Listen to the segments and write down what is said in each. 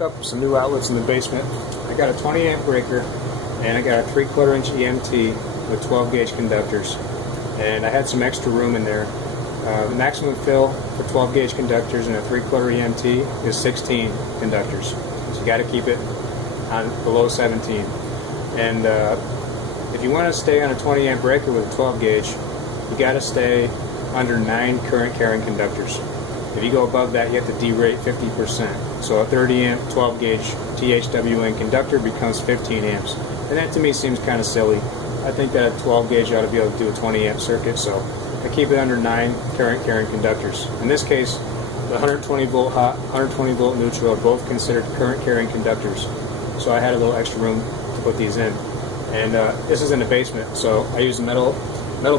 Up some new outlets in the basement. I got a 20 amp breaker and I got a 3/4 inch EMT with 12 gauge conductors, and I had some extra room in there. The maximum fill for 12 gauge conductors and a 3/4 EMT is 16 conductors, so you got to keep it on below 17. And if you want to stay on a 20 amp breaker with a 12 gauge, you got to stay under 9 current carrying conductors. If you go above that, you have to derate 50%. So a 30 amp 12 gauge THWN conductor becomes 15 amps. And that to me seems kind of silly. I think that a 12 gauge ought to be able to do a 20 amp circuit, so I keep it under 9 current carrying conductors. In this case, the 120 volt hot, 120 volt neutral are both considered current carrying conductors. So I had a little extra room to put these in. And this is in the basement, so I use a metal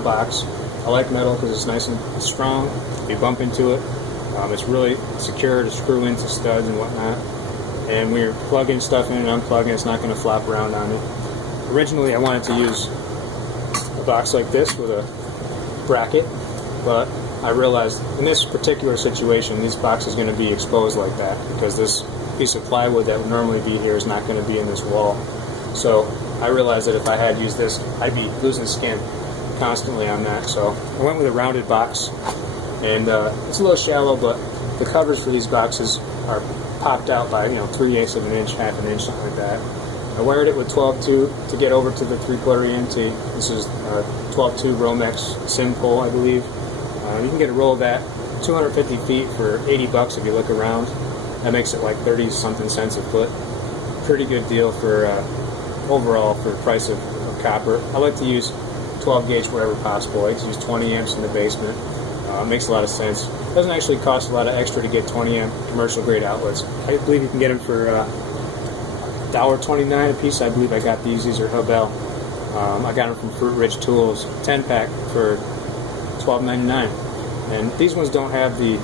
box. I like metal because it's nice and strong. If you bump into it, it's really secure to screw into studs and whatnot. And when you're plugging stuff in and unplugging, it's not going to flop around on me. Originally, I wanted to use a box like this with a bracket, but I realized in this particular situation, this box is going to be exposed like that because this piece of plywood that would normally be here is not going to be in this wall. So I realized that if I had used this, I'd be losing skin constantly on that. So I went with a rounded box. And it's a little shallow, but the covers for these boxes are popped out by 3/8 of an inch, half an inch, something like that. I wired it with 12-2 to get over to the 3/4 EMT. This is 12-2 Romex SIM pole, I believe. You can get a roll of that, 250 feet for $80 if you look around. That makes it like 30-something cents a foot. Pretty good deal for overall for the price of copper. I like to use 12 gauge wherever possible. I like to use 20 amps in the basement. It makes a lot of sense. It doesn't actually cost a lot of extra to get 20 amp commercial grade outlets. I believe you can get them for $1.29 a piece. I believe I got these. These are Hubel. I got them from Fruit Ridge Tools, 10 pack for $12.99. And these ones don't have the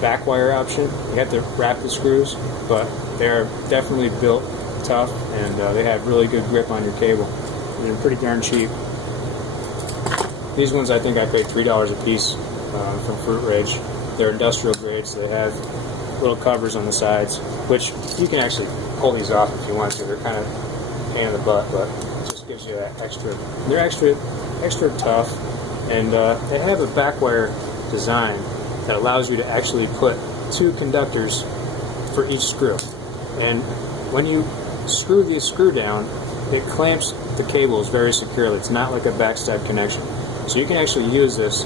back wire option. You have to wrap the screws, but they're definitely built tough, and they have really good grip on your cable. They're pretty darn cheap. These ones I think I paid $3 a piece. From Fruit Ridge. They're industrial grade, so they have little covers on the sides, which you can actually pull these off if you want to. They're kind of a pain in the butt, but it just gives you that extra. They're extra tough, and they have a back wire design that allows you to actually put 2 conductors for each screw. And when you screw the screw down, it clamps the cables very securely. It's not like a backstab connection. So you can actually use this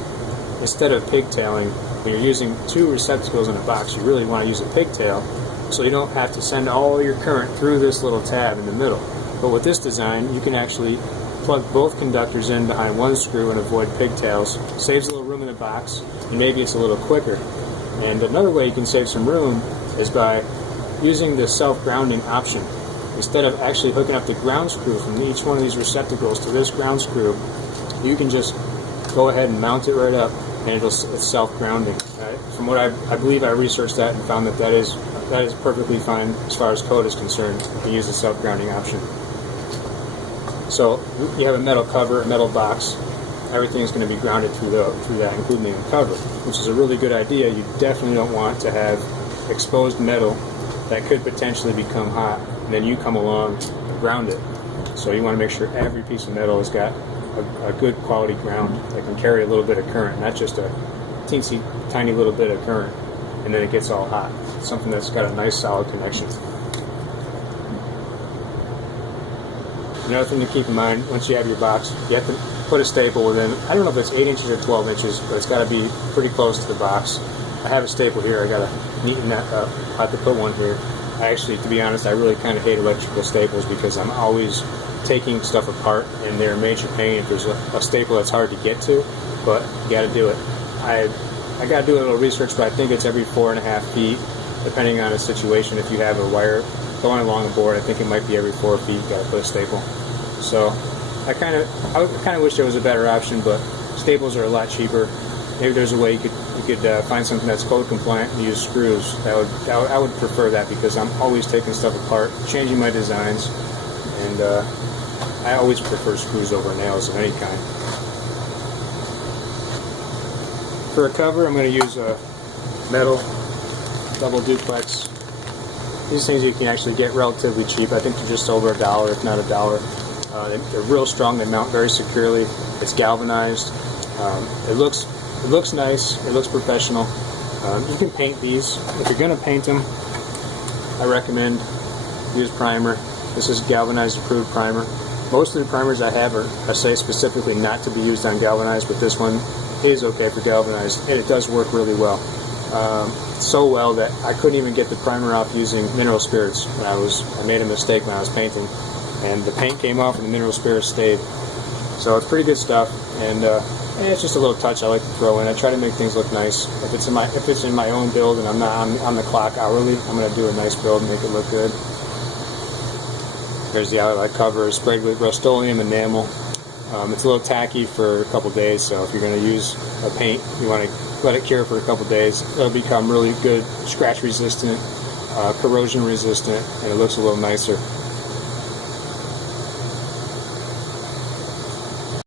instead of pigtailing. When you're using 2 receptacles in a box, you really want to use a pigtail so you don't have to send all your current through this little tab in the middle. But with this design, you can actually plug both conductors in behind one screw and avoid pigtails. Saves a little room in the box, and maybe it's a little quicker. And another way you can save some room is by using the self-grounding option. Instead of actually hooking up the ground screw from each one of these receptacles to this ground screw, you can just go ahead and mount it right up, and it's self-grounding. From what I believe, I researched that and found that is perfectly fine as far as code is concerned. You can use the self-grounding option. So you have a metal cover, a metal box. Everything is going to be grounded through that, including the cover, which is a really good idea. You definitely don't want to have exposed metal that could potentially become hot, and then you come along and ground it. So you want to make sure every piece of metal has got a good quality ground that can carry a little bit of current, not just a teensy tiny little bit of current and then it gets all hot. Something that's got a nice solid connection. Another thing to keep in mind, once you have your box, you have to put a staple within, I don't know if it's 8 inches or 12 inches, but it's got to be pretty close to the box. I have a staple here. I got to neaten that up. I have to put one here. I actually, to be honest, I really kind of hate electrical staples because I'm always taking stuff apart, and they're a major pain if there's a staple that's hard to get to, but you got to do it. I got to do a little research, but I think it's every 4.5 feet, depending on the situation. If you have a wire going along a board, I think it might be every 4 feet you got to put a staple. So I kind of wish there was a better option, but staples are a lot cheaper. Maybe there's a way you could find something that's code compliant and use screws. I would prefer that because I'm always taking stuff apart, changing my designs, and I always prefer screws over nails of any kind. For a cover, I'm going to use a metal double duplex These things you can actually get relatively cheap. I think they're just over $1, if not $1. They're real strong. They mount very securely. It's galvanized. It looks nice. It looks professional. You can paint these. If you're going to paint them, I recommend use primer. This is galvanized approved primer. Most of the primers I have I say specifically not to be used on galvanized, but this one is okay for galvanized, and it does work really well. So well that I couldn't even get the primer off using mineral spirits when I made a mistake when I was painting, and the paint came off and the mineral spirits stayed. So it's pretty good stuff, and it's just a little touch I like to throw in. I try to make things look nice. If it's in my own build and I'm not on the clock hourly, I'm going to do a nice build and make it look good. There's the outside cover, sprayed with Rust-Oleum enamel. It's a little tacky for a couple days, so if you're going to use a paint, you want to let it cure for a couple days. It'll become really good, scratch resistant, corrosion resistant, and it looks a little nicer.